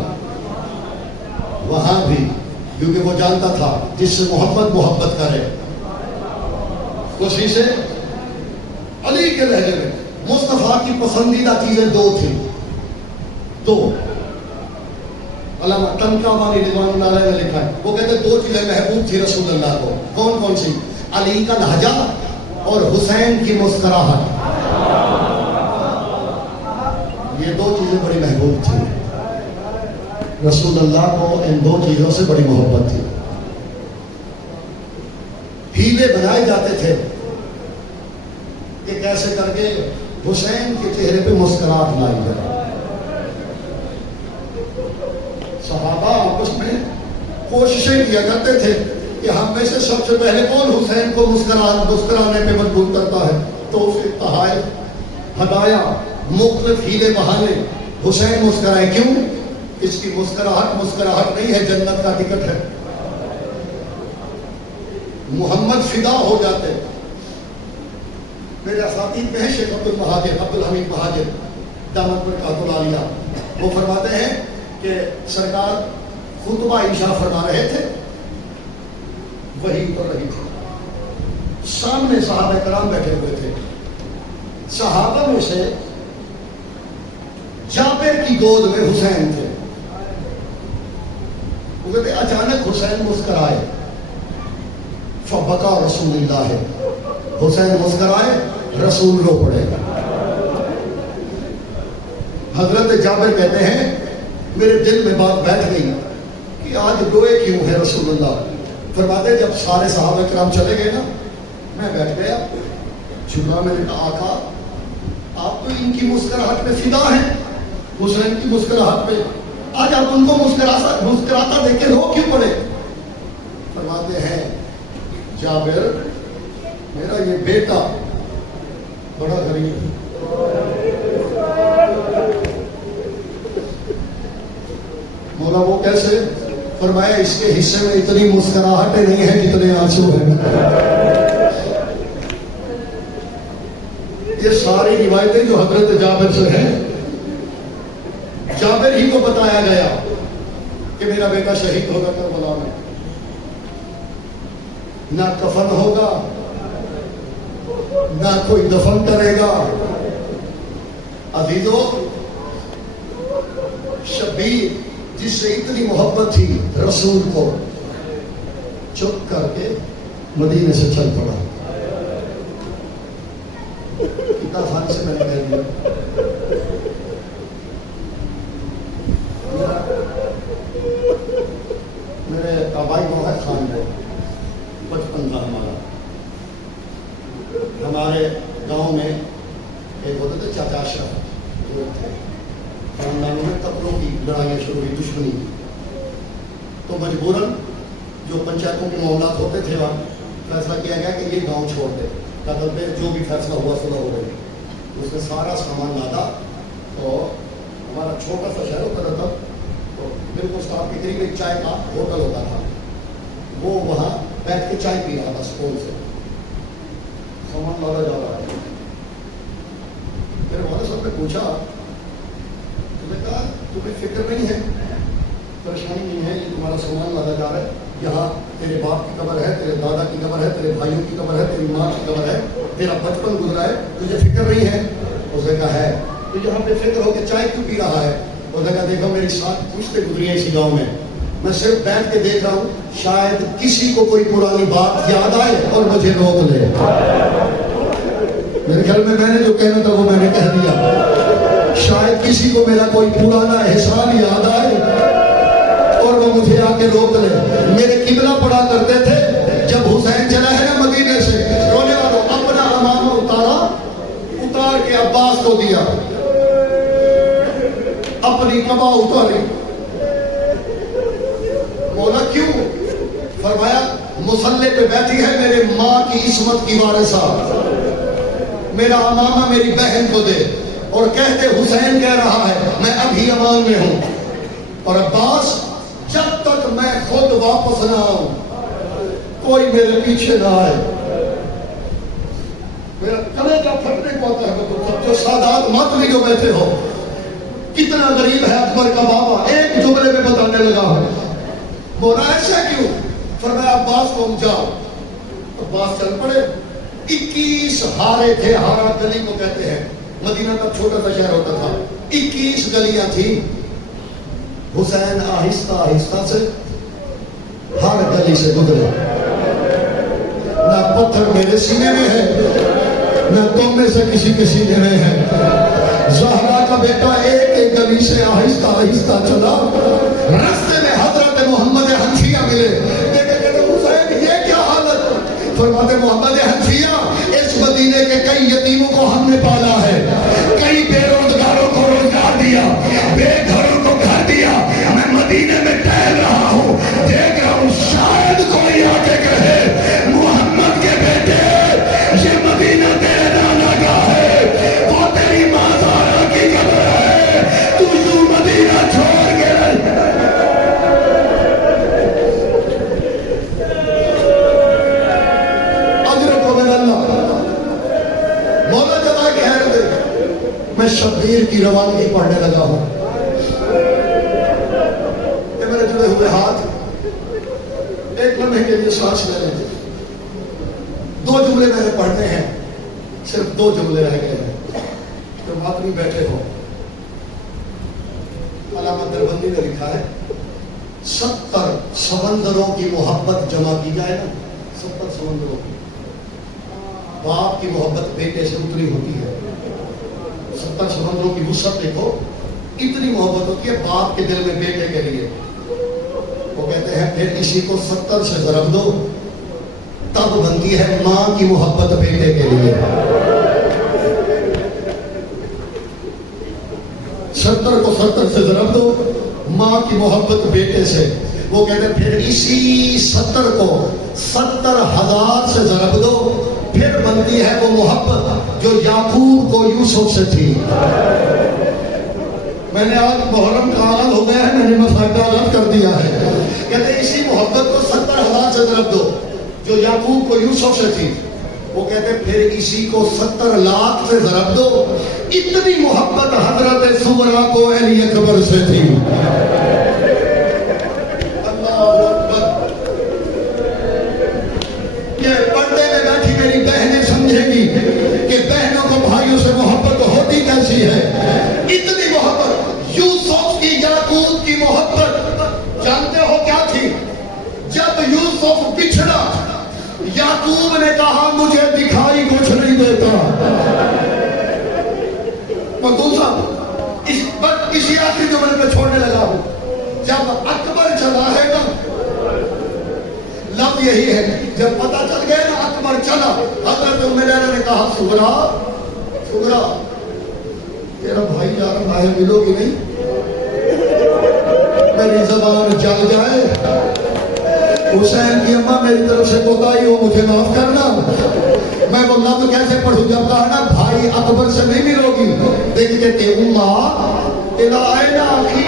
وہاں بھی، کیونکہ وہ جانتا تھا جس سے محبت کرے اسی سے علی کے لہجے میں۔ مصطفیٰ کی پسندیدہ چیزیں دو تھیں، دو۔ علامہ تنکاوانی رضوان اللہ علیہ نے لکھا ہے، وہ کہتے ہیں دو چیزیں محبوب تھی رسول اللہ کو۔ کون کون سی؟ علی کا لہجہ اور حسین کی مسکراہٹ، یہ دو چیزیں بڑی محبوب تھی رسول اللہ کو، ان دو چیزوں سے بڑی محبت تھی۔ ہیلے بنائے جاتے تھے کہ کیسے کر کے حسین کے چہرے پہ مسکراہٹ لائی جائے۔ صحابہ آپس میں کوششیں کیا کرتے تھے کہ ہم میں سے سب سے پہلے کون حسین کو مسکرانے پہ مجبور کرتا ہے، تو اسے تحائف، ہدایا، مختلف ہیلے بہانے حسین مسکرائے۔ کیوں؟ اس کی مسکراہٹ نہیں ہے، جنت کا ٹکٹ ہے۔ محمد فدا ہو جاتے۔ میرے اساتید میں ہے شیخ عبدالحمید مہاجر دامت برکاتہ العالیہ، وہ فرماتے ہیں کہ سرکار خطبہ عشاء فرما رہے تھے، وہی اتر رہی تھی. سامنے صحابہ کرام بیٹھے ہوئے تھے. صحابہ میں سے جابر کی گود میں حسین تھے. وہ کہتے اچانک حسین مسکرائے. فبکا رسول اللہ, حسین مسکرائے, رسول رو پڑے. حضرت جابر کہتے ہیں میرے دل میں بات بیٹھ گئی کہ آج روئے کیوں ہے رسول اللہ. فرماتے جب سارے صحابہ کرام چلے گئے نا, میں بیٹھ گیا, جھکا, میں نے کہا آقا آپ تو ان کی مسکراہٹ پہ فدا ہیں, حسین کی مسکراہٹ پہ, آج آپ ان کو مسکراتا دیکھ کے رو کیوں پڑے. فرماتے ہیں جابر میرا یہ بیٹا بڑا غریب ہے. مولا وہ کیسے؟ فرمایا اس کے حصے میں اتنی مسکراہٹیں نہیں ہیں جتنے آنسو ہیں. یہ ساری روایتیں جو حضرت جابر سے ہیں, جابر ہی کو بتایا گیا کہ میرا بیٹا شہید ہوگا کربلا میں, نہ کفن ہوگا نہ کوئی دفن کرے گا. عزیزو, شبیر جس سے اتنی محبت تھی رسول کو, چپ کر کے مدینے سے چل پڑا. کتنا خان سے میں نے کہہ دیا. میرے آبائی کو ہے خان ہے, بچپن تھا ہمارے گاؤں میں ایک ہوتے تھے چاچا اشرف, لوگ تھے, خاندانوں میں کپڑوں کی لڑائیاں شروع ہوئی, دشمنی. تو مجبوراً جو پنچایتوں کے معاملات ہوتے تھے وہاں فیصلہ کیا گیا کہ یہ گاؤں چھوڑ دے. قدر پہ جو بھی فیصلہ ہوا صلح ہو گئی. اس نے سارا سامان لادا. تو ہمارا چھوٹا سا شہر ہوتا تھا, تو بالکل اسٹاپ کے قریب ایک چائے کا ہوٹل ہوتا تھا. وہ وہاں بیٹھ کے چائے پی رہا تھا اسکول سے, سامان لادا جا رہا ہے. میرے والد صاحب نے پوچھا, تو نے کہا تمہیں فکر نہیں ہے, پریشانی نہیں ہے, یہ تمہارا سامان لادا جا رہا ہے, یہاں تیرے باپ کی قبر ہے, تیرے دادا کی قبر ہے, تیرے بھائیوں کی قبر ہے, تیری ماں کی قبر ہے, تیرا بچپن گزرا ہے, تجھے فکر نہیں ہے؟ اس نے کہا ہے. تو یہاں پہ فکر ہو کے چائے کیوں پی رہا ہے؟ اس نے کہا دیکھو میری 7 پشتیں گزری ہیں اسی گاؤں میں, میں صرف بیٹھ کے دیکھ رہا ہوں شاید کسی کو کوئی پرانی بات یاد آئے اور مجھے روک لے. میرے خیال میں نے جو کہنا تھا وہ میں نے کہہ دیا. شاید کسی کو میرا کوئی پرانا احسان یاد آئے اور وہ مجھے آ کے روک لے. میرے قبلہ پڑھا کرتے تھے جب حسین چلا ہے نا مدینے سے, رونے والوں اپنا امامہ اتار کے عباس کو دیا, اپنی قبا اتاری. مولا کیوں؟ فرمایا مصلی پہ بیٹھی ہے میرے ماں کی عصمت کی وارثہ, میرا امامہ میری بہن کو دے. اور کہتے حسین کہہ رہا ہے میں ابھی امان میں ہوں, اور عباس جب تک میں خود واپس نہ آؤں کوئی میرے پیچھے نہ آئے. میرا کلیجہ پھٹنے کو آتا ہے. جو سادات مات میں جو بیٹھے ہو, کتنا غریب ہے اکبر کا بابا, ایک جملے میں بتانے لگا ہے. بولا ایسا کیوں؟ فرمایا عباس کو جاؤ. عباس چل پڑے. 21 ہارے تھے, ہارا گلی کو کہتے ہیں, مدینہ کا چھوٹا سا شہر ہوتا تھا, 21 گلیاں تھی. حسین آہستہ آہستہ سے ہر گلی سے گزرے. نہ پتھر میرے سینے میں ہے, نہ تم میں سے کسی کے سینے میں ہے. زہرا کا بیٹا ایک ایک گلی سے آہستہ آہستہ چلا. راستے میں حضرت محمد حنفیہ ملے. کہتے حسین یہ کیا حالت؟ فرماتے محمد حنفیہ اس مدینے کے کئی یتیموں کو ہم نے پالا ہے, کئی بے روزگاروں کو روزگار دیا, بے گھروں کو گھر دیا. میں مدینے میں ٹہل رہا ہوں, دیکھ رہا ہوں شاید کوئی آ کے کہے محمد کے بیٹے یہ مدینہ تیرے نانا کا ہے, وہ تیری ماں زہرا کی قبر ہے, تو یوں مدینہ چھوڑ کے اجر کو من اللہ. مولا جزا خیر دے. میں شبیر کی روانگی پڑھنے لگا ہوں. یہ میرے جڑے ہوئے ہاتھ ایک لمحے پڑھنے کے لیے سانس لے لیں. 2 جملے میں نے پڑھنے ہیں, صرف 2 جملے رہ گئے ہیں. جب آدمی بیٹھے ہو, علامہ دیوبندی نے لکھا ہے 70 سمندروں کی محبت جمع کی جائے نا, 70 سمندروں کی. باپ کی محبت بیٹے سے اتنی ہوتی ہے. 70 سمندروں کی وسعت دیکھو, اتنی محبت ہوتی ہے باپ کے دل میں بیٹے کے لیے. وہ کہتے ہیں پھر اسی کو 70 سے ضرب دو, تب بنتی ہے ماں کی محبت بیٹے کے لیے. 70 کو 70 سے ضرب دو, ماں کی محبت بیٹے سے. وہ کہتے ہیں پھر اسی 70 کو 70,000 سے ضرب دو, پھر بنتی ہے وہ محبت جو یعقوب کو یوسف سے تھی. میں نے آج محرم کا آغاز ہو گیا ہے, میں نے مسائل کا آغاز کر دیا ہے. کہتے ہیں اسی محبت کو 70,000 سے ضرب دو جو یعقوب کو یوسف سے تھی. وہ کہتے ہیں پھر اسی کو 70 لاکھ سے ضرب دو, اتنی محبت حضرت سغرا کو علی اکبر سے تھی. اللہ اکبر. یہ پردے میں بیٹھی میری بہنیں سمجھیں گی کہ بہنوں کو بھائیوں سے محبت ہوتی کیسی ہے. اتنی محبت یوسف کی یعقوب کی محبت جانتے ہو کیا تھی؟ جب یوسف بچھڑا, یعقوب نے کہا مجھے دکھائی کچھ نہیں دیتا. دوسرا اسی آخری جملے میں چھوڑنے لگا ہوں. جب اکبر چلا ہے نا, لفظ یہی ہے, جب پتا چل گیا نا اکبر چلا, حضرت ام لیلہ نے کہا سغرا سغرا تیرا بھائی جا رہا ہے, ملو گی نہیں؟ میری زبان جل جائے. حسین کی اماں میری طرف سے کوتاہی ہو, مجھے معاف کرنا. میں وہ لفظ کیسے پڑھوں؟ جب کہا نا بھائی اکبر سے نہیں ملو گی, دیکھتے کہ اماں الہ آئے نا آخی